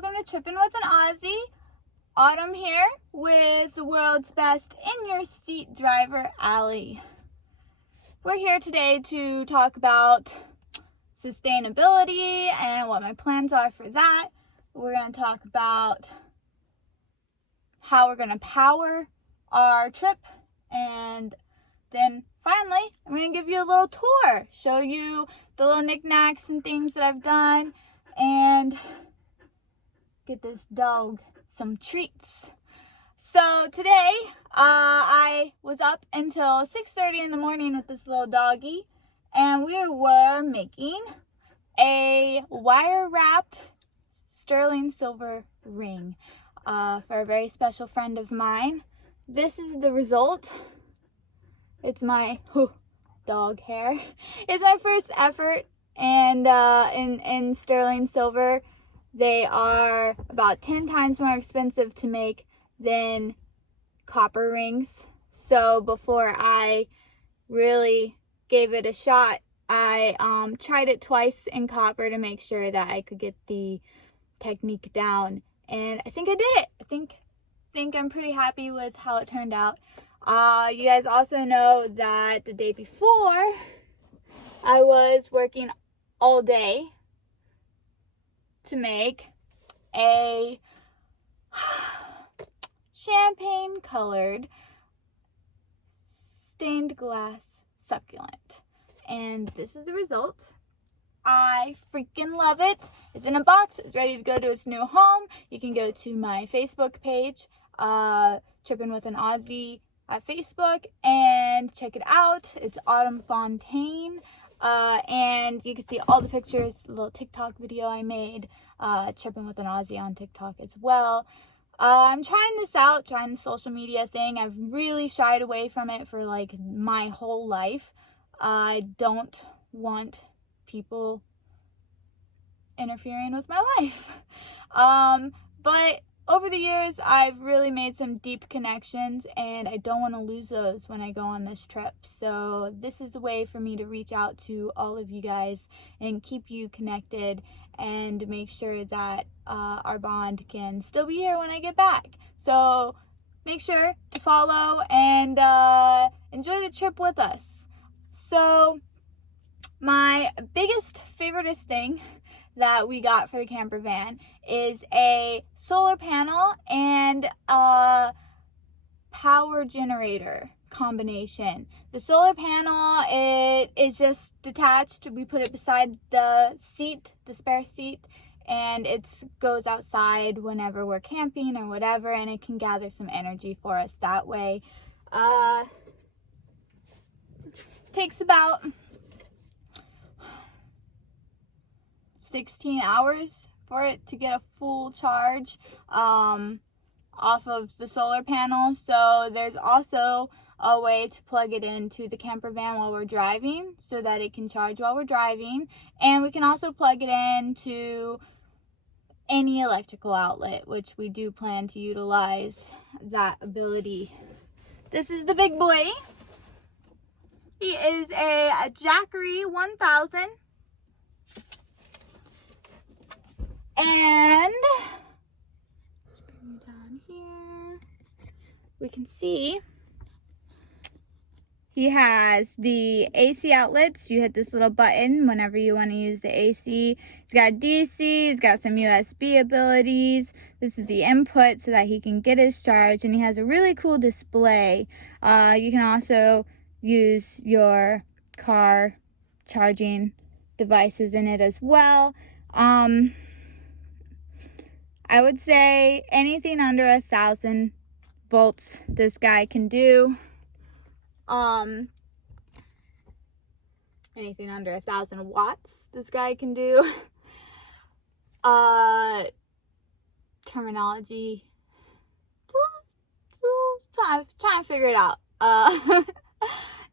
welcome to Trippin' with an Aussie. Autumn here with the world's best in-your-seat driver, Allie. We're here today to talk about sustainability and what my plans are for that. We're going to talk about how we're going to power our trip, and then finally, I'm going to give you a little tour, show you the little knickknacks and things that I've done, and get this dog some treats. So today, I was up until 6:30 in the morning with this little doggy, and we were making a wire-wrapped sterling silver ring for a very special friend of mine. This is the result. It's my dog hair. It's my first effort, and in sterling silver, they are about 10 times more expensive to make than copper rings. So before I really gave it a shot, I tried it twice in copper to make sure that I could get the technique down, and I think I did it. I think I'm pretty happy with how it turned out. You guys also know that the day before, I was working all day to make a champagne colored stained glass succulent, and this is the result. I freaking love it. It's in a box. It's ready to go to its new home. You can go to my Facebook page, Trippin' with an Aussie at Facebook, and check it out. It's Autumn Fontaine. And you can see all the pictures, the little TikTok video I made, Trippin' with an Aussie on TikTok as well. I'm trying this out, trying the social media thing. I've really shied away from it for like my whole life. I don't want people interfering with my life. But over the years, I've really made some deep connections, and I don't want to lose those when I go on this trip. So this is a way for me to reach out to all of you guys and keep you connected and make sure that our bond can still be here when I get back. So make sure to follow and enjoy the trip with us. So my biggest, favoriteest thing that we got for the camper van is a solar panel and a power generator combination. The solar panel, it is just detached. We put it beside the seat, the spare seat, and it goes outside whenever we're camping or whatever, and it can gather some energy for us that way. Takes about 16 hours for it to get a full charge off of the solar panel. So there's also a way to plug it into the camper van while we're driving so that it can charge while we're driving. And we can also plug it into any electrical outlet, which we do plan to utilize that ability. This is the big boy. He is a Jackery 1000. And let's bring it down here. We can see he has the AC outlets. You hit this little button whenever you want to use the AC. He's got DC, he's got some USB abilities. This is the input so that he can get his charge, and he has a really cool display. You can also use your car charging devices in it as well. I would say anything under 1,000 volts this guy can do. Anything under 1,000 watts this guy can do. Terminology. Trying to figure it out.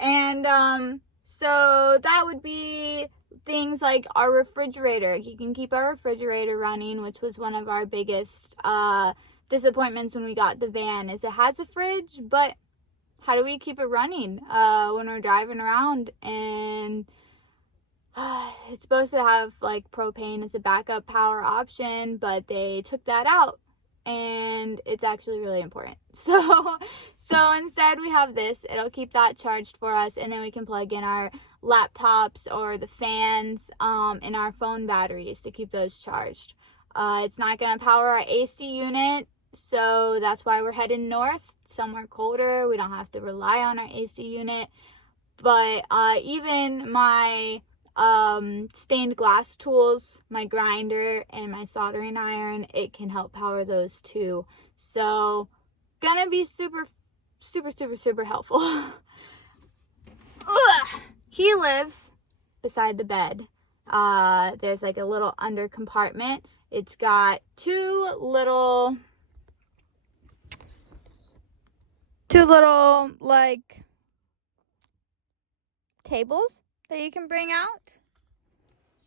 And so that would be things like our refrigerator. He can keep our refrigerator running, which was one of our biggest disappointments when we got the van, is it has a fridge, but how do we keep it running when we're driving around? And it's supposed to have like propane as a backup power option, but they took that out, and it's actually really important. So instead we have this. It'll keep that charged for us, and then we can plug in our laptops or the fans in our phone batteries to keep those charged. It's not going to power our AC unit, so that's why we're heading north, somewhere colder. We don't have to rely on our AC unit. But even my stained glass tools, my grinder and my soldering iron, it can help power those too. So gonna be super helpful. He lives beside the bed. There's like a little under compartment. It's got two little like tables that you can bring out.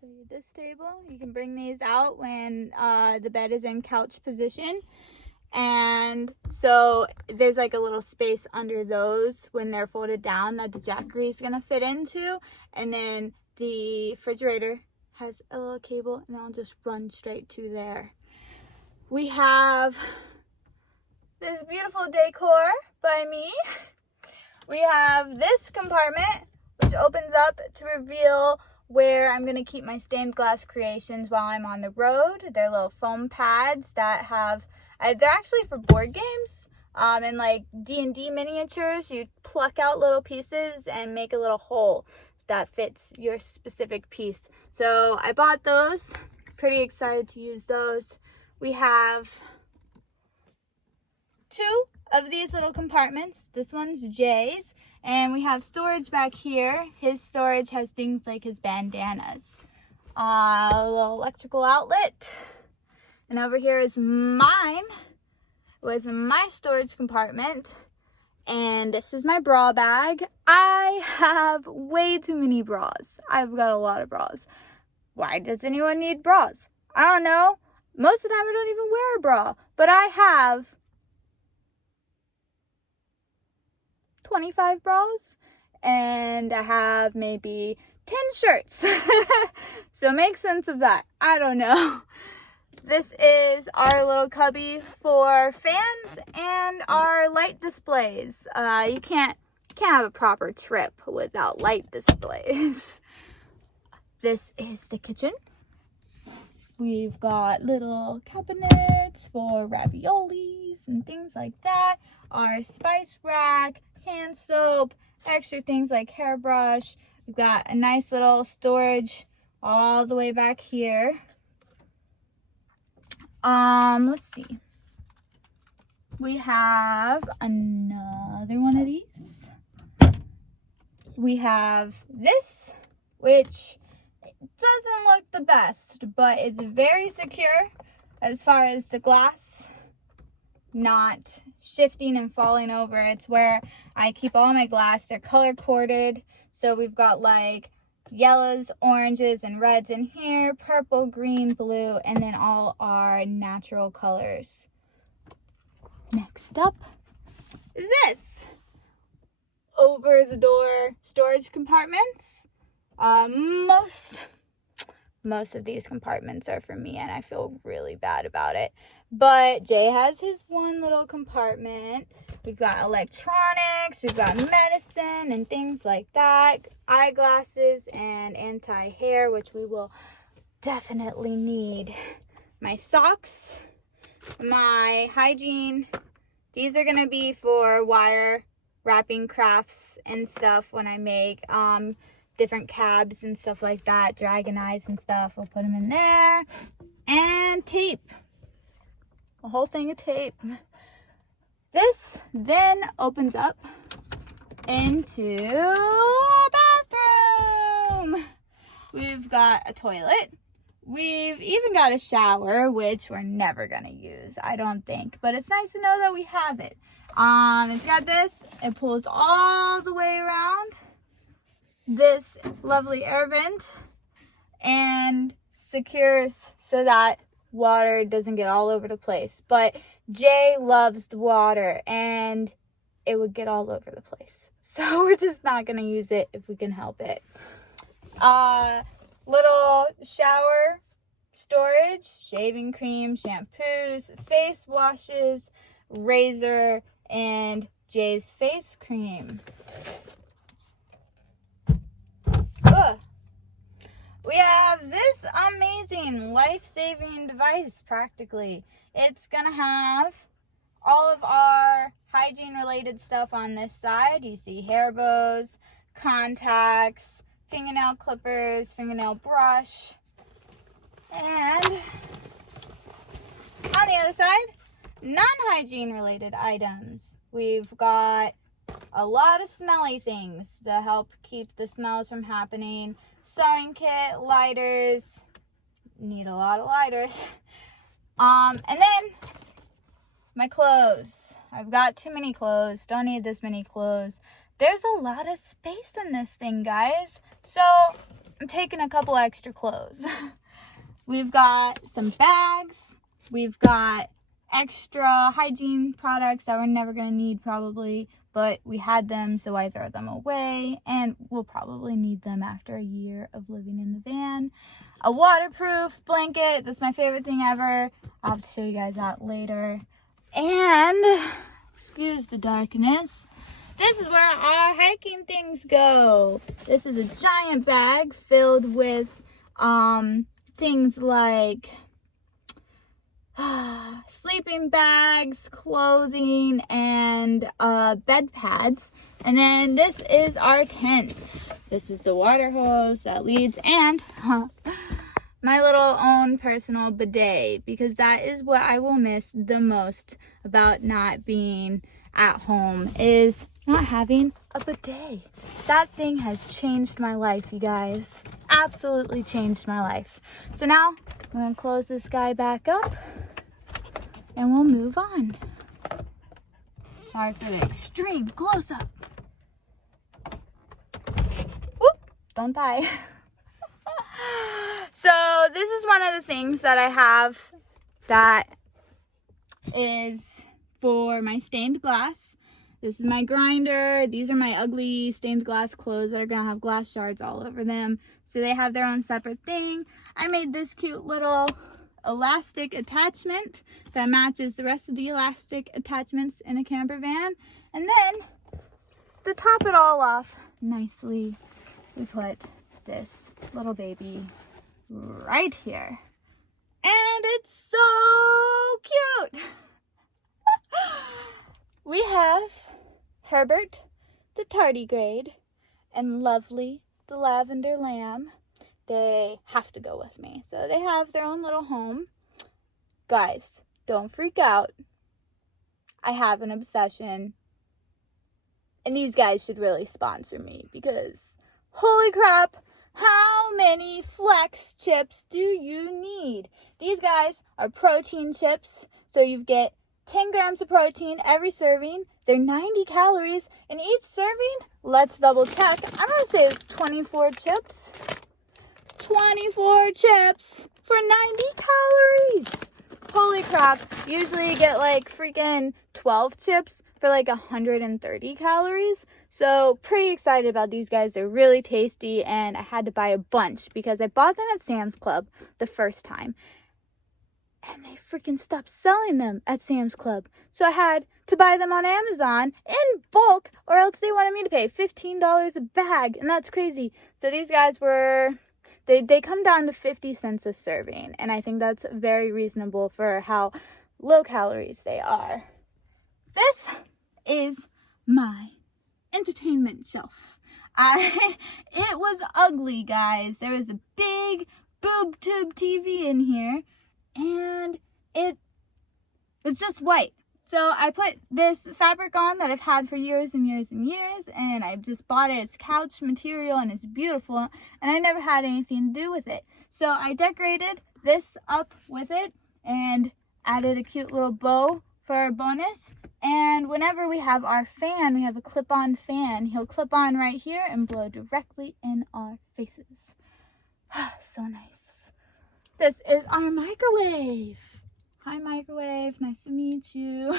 Show you this table. You can bring these out when the bed is in couch position. And so there's like a little space under those when they're folded down that the Jackery is gonna fit into. And then the refrigerator has a little cable, and I'll just run straight to there. We have this beautiful decor by me. We have this compartment, which opens up to reveal where I'm going to keep my stained glass creations while I'm on the road. They're little foam pads that have, they're actually for board games and like D&D miniatures. You pluck out little pieces and make a little hole that fits your specific piece. So I bought those. Pretty excited to use those. We have two of these little compartments. This one's Jay's, and we have storage back here. His storage has things like his bandanas, a little electrical outlet, and over here is mine with my storage compartment, and this is my bra bag. I have way too many bras. I've got a lot of bras. Why does anyone need bras? I don't know. Most of the time I don't even wear a bra, but I have 25 bras, and I have maybe 10 shirts. So make sense of that. I don't know. This is our little cubby for fans and our light displays. You can't have a proper trip without light displays. This is the kitchen. We've got little cabinets for raviolis and things like that. Our spice rack, hand soap, extra things like hairbrush. We've got a nice little storage all the way back here. Let's see. We have another one of these. We have this, which doesn't look the best, but it's very secure as far as the glass not shifting and falling over. It's where I keep all my glass. They're color coded, so we've got like yellows, oranges, and reds in here, purple, green, blue, and then all our natural colors. Next up is this over the door storage compartments. Most of these compartments are for me, and I feel really bad about it. But Jay has his one little compartment. We've got electronics, we've got medicine and things like that, eyeglasses and anti-hair, which we will definitely need. My socks, my hygiene. These are gonna be for wire wrapping crafts and stuff when I make different cabs and stuff like that, dragon eyes and stuff. We'll put them in there. And tape, a whole thing of tape. This then opens up into a bathroom. We've got a toilet. We've even got a shower, which we're never gonna use, I don't think, but it's nice to know that we have it. It's got this, it pulls all the way around, this lovely air vent, and secures so that water doesn't get all over the place. But Jay loves the water and it would get all over the place, so we're just not gonna use it if we can help it. Little shower storage, shaving cream, shampoos, face washes, razor, and Jay's face cream. Ugh. We have this amazing life-saving device, practically. It's gonna have all of our hygiene-related stuff on this side. You see hair bows, contacts, fingernail clippers, fingernail brush, and on the other side, non-hygiene related items. We've got a lot of smelly things to help keep the smells from happening. Sewing kit, lighters, need a lot of lighters. And then my clothes. I've got too many clothes, don't need this many clothes. There's a lot of space in this thing, guys. So I'm taking a couple extra clothes. We've got some bags. We've got extra hygiene products that we're never going to need probably, but we had them, so I throw them away, and we'll probably need them after a year of living in the van. A waterproof blanket. That's my favorite thing ever. I'll have to show you guys that later. And, excuse the darkness, this is where our hiking things go. This is a giant bag filled with things like sleeping bags, clothing, and bed pads. And then this is our tent. This is the water hose that leads, and my little own personal bidet, because that is what I will miss the most about not being at home, is not having a bidet. That thing has changed my life, you guys. Absolutely changed my life. So now I'm gonna close this guy back up and we'll move on. Sorry for the extreme close up. Whoop, don't die. So this is one of the things that I have that is for my stained glass. This is my grinder. These are my ugly stained glass clothes that are gonna have glass shards all over them. So they have their own separate thing. I made this cute little elastic attachment that matches the rest of the elastic attachments in a camper van. And then to top it all off nicely, we put this little baby right here. And it's so cute. We have Herbert the tardigrade and Lovely the lavender lamb. They have to go with me. So they have their own little home. Guys, don't freak out. I have an obsession. And these guys should really sponsor me because holy crap, how many flex chips do you need? These guys are protein chips. So you get 10 grams of protein every serving. They're 90 calories in each serving. Let's double check. I'm going to say it's 24 chips. 24 chips for 90 calories. Holy crap. Usually you get like freaking 12 chips for like 130 calories. So pretty excited about these guys. They're really tasty and I had to buy a bunch because I bought them at Sam's Club the first time. And they freaking stopped selling them at Sam's Club. So I had to buy them on Amazon in bulk or else they wanted me to pay $15 a bag. And that's crazy. So these guys were... They come down to 50 cents a serving, and I think that's very reasonable for how low calories they are. This is my entertainment shelf. It was ugly, guys. There was a big boob tube TV in here, and it's just white. So I put this fabric on that I've had for years and years and years, and I just bought it. It's couch material and it's beautiful, and I never had anything to do with it. So I decorated this up with it and added a cute little bow for a bonus. And whenever we have our fan, we have a clip-on fan. He'll clip on right here and blow directly in our faces. So nice. This is our microwave. Hi, microwave. Nice to meet you.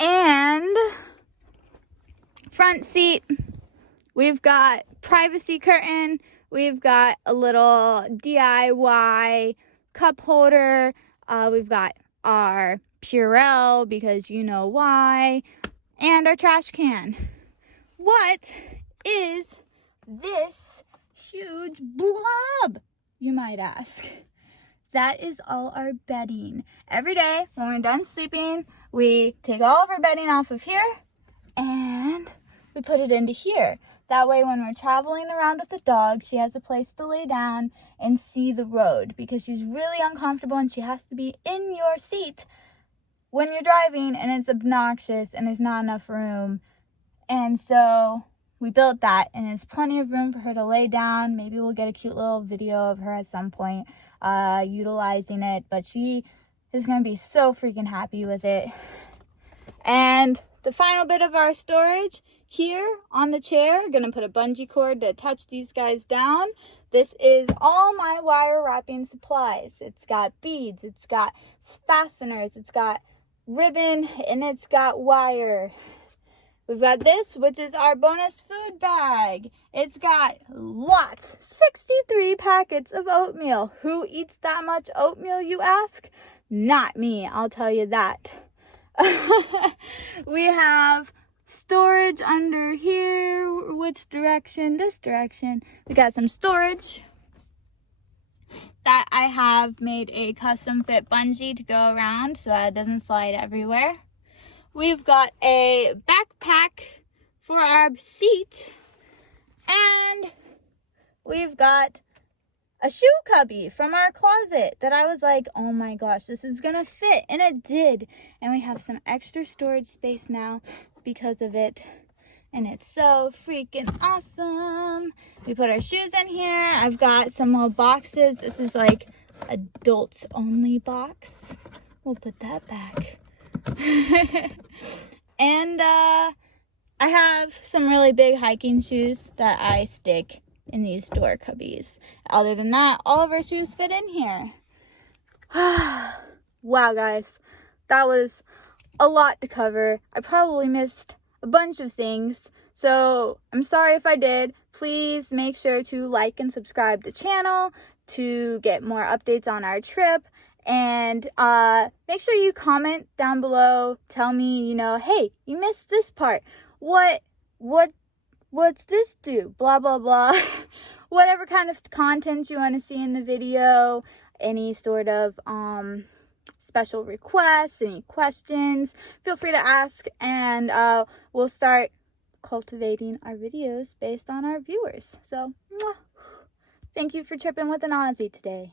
And front seat, we've got privacy curtain. We've got a little DIY cup holder. We've got our Purell, because you know why, and our trash can. What is this huge blob, you might ask? That is all our bedding. Every day when we're done sleeping, we take all of our bedding off of here and we put it into here. That way when we're traveling around with the dog, she has a place to lay down and see the road, because she's really uncomfortable and she has to be in your seat when you're driving, and it's obnoxious and there's not enough room. And so we built that, and there's plenty of room for her to lay down. Maybe we'll get a cute little video of her at some point utilizing it, but she is going to be so freaking happy with it. And the final bit of our storage here on the chair, gonna put a bungee cord to attach these guys down. This is all my wire wrapping supplies. It's got beads, it's got fasteners, it's got ribbon, and it's got wire. We've got this, which is our bonus food bag. It's got lots, 63 packets of oatmeal. Who eats that much oatmeal, you ask? Not me, I'll tell you that. We have storage under here. Which direction? This direction. We got some storage that I have made a custom fit bungee to go around so that it doesn't slide everywhere. We've got a backpack for our seat, and we've got a shoe cubby from our closet that I was like, oh my gosh, this is gonna fit, and it did. And we have some extra storage space now because of it, and it's so freaking awesome. We put our shoes in here. I've got some little boxes. This is like adults only box. We'll put that back. And I have some really big hiking shoes that I stick in these door cubbies. Other than that, all of our shoes fit in here. Wow, guys, that was a lot to cover. I probably missed a bunch of things, so I'm sorry if I did. Please make sure to like and subscribe to the channel to get more updates on our trip. And make sure you comment down below. Tell me, hey, you missed this part. What's this do? Blah, blah, blah. Whatever kind of content you want to see in the video. Any sort of special requests, any questions, feel free to ask. And we'll start cultivating our videos based on our viewers. So, thank you for tripping with an Aussie today.